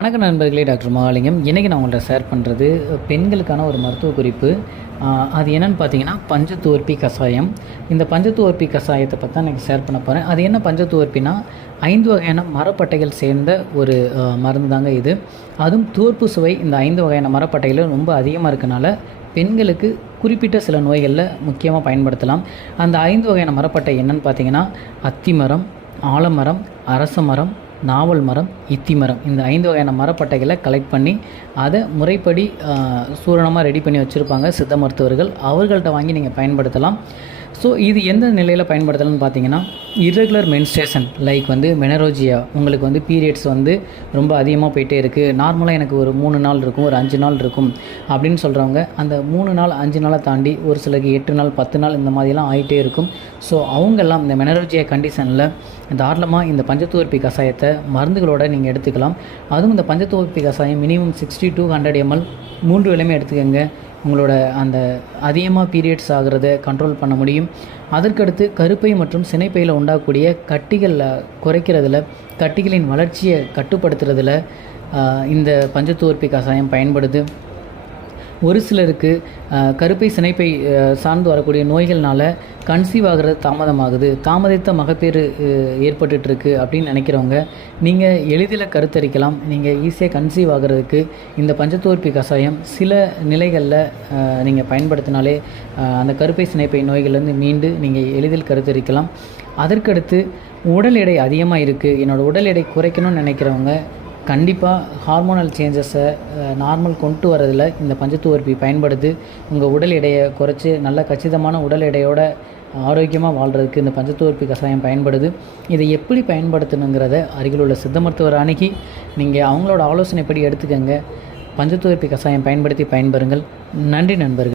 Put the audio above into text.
வணக்கம் நண்பர்களே டாக்டர் மகாலிங்கம் இன்றைக்கி நான் உங்கள்கிட்ட ஷேர் பண்ணுறது பெண்களுக்கான ஒரு மருத்துவ குறிப்பு. அது என்னென்னு பார்த்தீங்கன்னா பஞ்சத்துவர்ப்பி கஷாயம். இந்த பஞ்சத்துவர்ப்பி கஷாயத்தை பற்றி தான் எனக்கு ஷேர் பண்ண போகிறேன் அது என்ன பஞ்சத்துவர்ப்பினா ஐந்து வகையான மரப்பட்டைகள் சேர்ந்த ஒரு மருந்து தாங்க இது. அதுவும் தூர்ப்பு சுவை இந்த ஐந்து வகையான மரப்பட்டைகளும் ரொம்ப அதிகமாக இருக்கனால பெண்களுக்கு குறிப்பிட்ட சில நோய்களில் முக்கியமாக பயன்படுத்தலாம். அந்த ஐந்து வகையான மரப்பட்டை என்னென்னு பார்த்தீங்கன்னா அத்திமரம் ஆலமரம் அரச மரம் நாவல் மரம் இத்தி மரம் இந்த ஐந்து வகையான மரப்பட்டைகளை கலெக்ட் பண்ணி அதை முறைப்படி சூரணமாக ரெடி பண்ணி வச்சுருப்பாங்க சித்த மருத்துவர்கள். அவர்கள்ட்ட வாங்கி நீங்கள் பயன்படுத்தலாம். ஸோ இது எந்த நிலையில் பயன்படுத்தலாம்னு பார்த்தீங்கன்னா irregular மென்ஸ்ட்ரேஷன் லைக் வந்து மெனரோஜியா உங்களுக்கு வந்து பீரியட்ஸ் வந்து ரொம்ப அதிகமாக போயிட்டே இருக்குது நார்மலாக எனக்கு ஒரு மூணு நாள் இருக்கும் ஒரு அஞ்சு நாள் இருக்கும் அப்படின்னு சொல்கிறவங்க அந்த மூணு நாள் அஞ்சு நாளை தாண்டி ஒரு சிலருக்கு எட்டு நாள் பத்து நாள் இந்த மாதிரிலாம் ஆகிட்டே இருக்கும். ஸோ அவங்கெல்லாம் இந்த மெனரோஜியா கண்டிஷனில் தாராளமாக இந்த பஞ்சத்தூர்ப்பி கஷாயத்தை மருந்துகளோட நீங்கள் எடுத்துக்கலாம். அதுவும் இந்த பஞ்சத்தூர்ப்பி கஷாயம் minimum sixty two hundred ML மூன்று விலையுமே எடுத்துக்கோங்க. உங்களோட அந்த அதிகமாக பீரியட்ஸ் ஆகிறத கண்ட்ரோல் பண்ண முடியும். அதற்கடுத்து கருப்பை மற்றும் சினைப்பையில் உண்டாகக்கூடிய கட்டிகளில் குறைக்கிறதுல கட்டிகளின் வளர்ச்சியை கட்டுப்படுத்துறதுல இந்த பஞ்சத்தோர்ப்பி கஷாயம் பயன்படுது. ஒரு சிலருக்கு கருப்பை சினைப்பை சார்ந்து வரக்கூடிய நோய்கள்னால கன்சீவ் ஆகிறது தாமதமாகுது. தாமதித்த மகப்பேறு ஆஹ், ஏற்பட்டுட்டு இருக்கு அப்படின்னு நினைக்கிறவங்க நீங்கள் எளிதில் கருத்தரிக்கலாம். நீங்கள் ஈஸியாக கன்சீவ் ஆகிறதுக்கு இந்த பஞ்சத்தோர்ப்பி கஷாயம் சில நிலைகளில் நீங்கள் பயன்படுத்தினாலே அந்த கருப்பை சினைப்பை நோய்கள்லேருந்து மீண்டு நீங்கள் எளிதில் கருத்தரிக்கலாம். அதற்கடுத்து உடல் எடை அதிகமாக இருக்குது என்னோடய உடல் எடை குறைக்கணும்னு நினைக்கிறவங்க கண்டிப்பாக ஹார்மோனல் சேஞ்சஸை நார்மல் கொண்டு வரதில் இந்த பஞ்சத்துவர்ப்பி பயன்படுது. உங்கள் உடல் எடையை குறைச்சி நல்ல கச்சிதமான உடல் எடையோட ஆரோக்கியமாக வாழ்கிறதுக்கு இந்த பஞ்சத்துவர்ப்பி கஷாயம் பயன்படுது. இதை எப்படி பயன்படுத்தணுங்கிறத அருகில் உள்ள சித்த மருத்துவர் அணுகி நீங்கள் அவங்களோட ஆலோசனைப்படி எடுத்துக்கங்க. பஞ்சத்துவர்ப்பி கஷாயம் பயன்படுத்தி பயன்பெறுங்கள். நன்றி நண்பர்கள்.